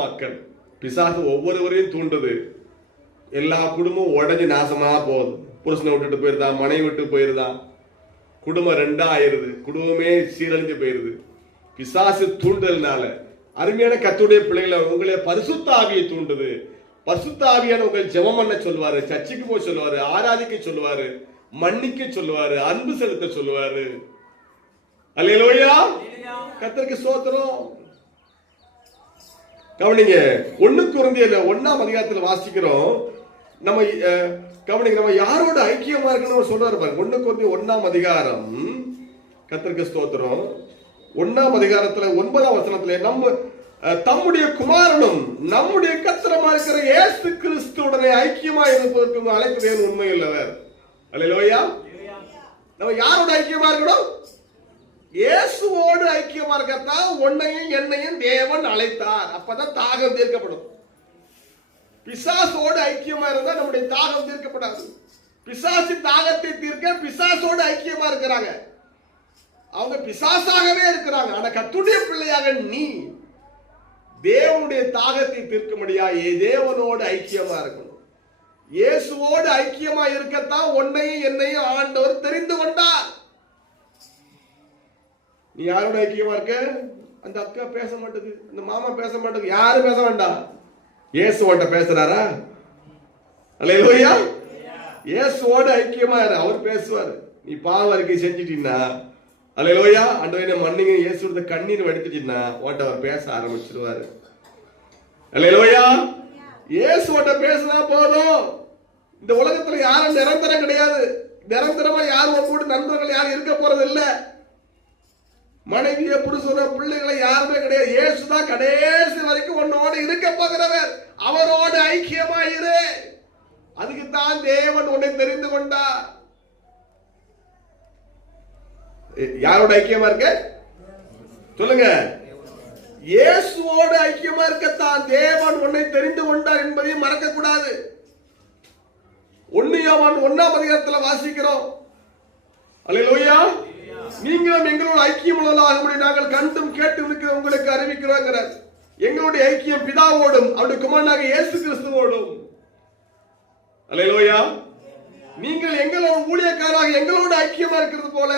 மக்கள் பிசாசு ஒவ்வொருவரையும் தூண்டுது. எல்லா குடும்பமும் உடஞ்சி நாசமா போகுது. புருஷனை விட்டுட்டு போயிருதான், மனைவி விட்டு போயிருதான், குடும்பம் ரெண்டா ஆயிருது, குடும்பமே சீரழிஞ்சு போயிருது. பிசாசு தூண்டுதல்னால அருமையான கர்த்தருடைய பிள்ளைகளை உங்களை பரிசுத்த ஆவியை தூண்டுது. பரிசுத்த ஆவியான உங்களை ஜெபம் பண்ண சொல்லுவாரு, சர்ச்சுக்கு போய் சொல்லுவாரு, ஆராதிக்க சொல்லுவாரு, மன்னிக்க சொல்லுவாரு, அன்பு செலுத்த சொல்லுவாரு. அல்லேலூயா, கர்த்தருக்கு ஸ்தோத்திரம். கவனிங்க, 1 கொரிந்தியர் 1ஆம் அதிகாரத்தில் வாசிக்கிறோம். நம்ம கவனிங்க, நம்ம யாரோட ஐக்கியமா இருக்கணும் சொல்றாரு பாருங்க. 1 கொரிந்தியர் 1ஆம் அதிகாரம், கர்த்தருக்கு ஸ்தோத்திரம். 1ஆம் அதிகாரத்துல 9ஆம் வசனத்துல நம்ம தம்முடைய குமாரனும் நம்முடைய கர்த்தருமா இருக்கிற இயேசு கிறிஸ்துவுடனே ஐக்கியமா இருப்பதற்கு அழைப்பதே உண்மை இல்லவர். அல்லேலூயா. நம்ம யாரோட ஐக்கியமா இருக்கணும்? இயேசுவோடு ஐக்கியமா இருக்கத்தான் உன்னையும் என்னையும் தேவன் அழைத்தார். அப்பதான் தாகம் தீர்க்கப்படும். பிசாசோடு ஐக்கியமா இருந்தா நம்முடைய தாகம் தீர்க்கப்படாது. பிசாசு தாகத்தை தீர்க்க பிசாசோடு ஐக்கியமா இருக்கிறாங்க. அவங்க பிசாசாகவே இருக்கிறாங்க. ஆனா கர்த்தருடைய பிள்ளையாக நீ தேவனுடைய தாகத்தை தீர்க்க முடியாது. தேவனோடு ஐக்கியமா இருக்கணும். இயேசுவோடு ஐக்கியமா இருக்கத்தான் உன்னையும் என்னையும் ஆண்டவர் தெரிந்து கொண்டார். நீ யாரோட ஐக்கியமா இருக்க? அந்த அக்கா பேச மாட்டேது, அந்த மாமா பேச மாட்டேது, யாரும் பேச வேண்டாம். இயேசுவோட பேசுறாரா? அல்லேலூயா. இயேசுவோட ஐக்கியமா இரு, அவர் பேசுவார். நீ பாவ அறிக்கை செஞ்சிட்டீங்கன்னா, அல்லேலூயா, ஆண்டவரே மன்னிங்க, இயேசுவோட கண்ணீர் வடிச்சிட்டீங்கன்னா உன்கிட்ட அவர் பேச ஆரம்பிச்சிருவாரு. அல்லேலூயா. இயேசுவோட பேசினா போதும். இந்த உலகத்துல யாரும் நிரந்தரம் கிடையாது. நிரந்தரமா யாரும் கூட நண்பர்கள் யாரும் இருக்க போறது இல்ல. மனைவிய புருஷன பிள்ளைகளை யாருமே கிடையாது. இயேசுதான் கடைசி வரைக்கும் உன்னோடு இருக்க போகிறவர். அவரோடு ஐக்கியமா இரு. அதுக்குத்தான் தேவன் உன்னை தெரிந்து கொண்டார். யாரோட ஐக்கியமா இருக்க சொல்லுங்க? இயேசுவோடு ஐக்கியமா இருக்கத்தான் தேவன் உன்னை தெரிந்து கொண்டார் என்பதை மறக்க கூடாது. 1 யோவான் 1ஆம் அதிகாரத்தில் வாசிக்கிறோம். அல்லேலூயா. நீங்களும் எங்களோட ஐக்கியம் உள்ளவர்களாகும்படி நாங்கள் கண்டும் கேட்டு இருக்கிற உங்களுக்கு அறிவிக்கிறோங்கிறார். எங்களுடைய ஐக்கியம் பிதாவோடும் அவருடைய குமாரனாக இயேசு கிறிஸ்துவோடும். அல்லேலூயா. நீங்கள் எங்களோட ஊழியக்காரராக எங்களோட ஐக்கியமா இருக்கிறது போல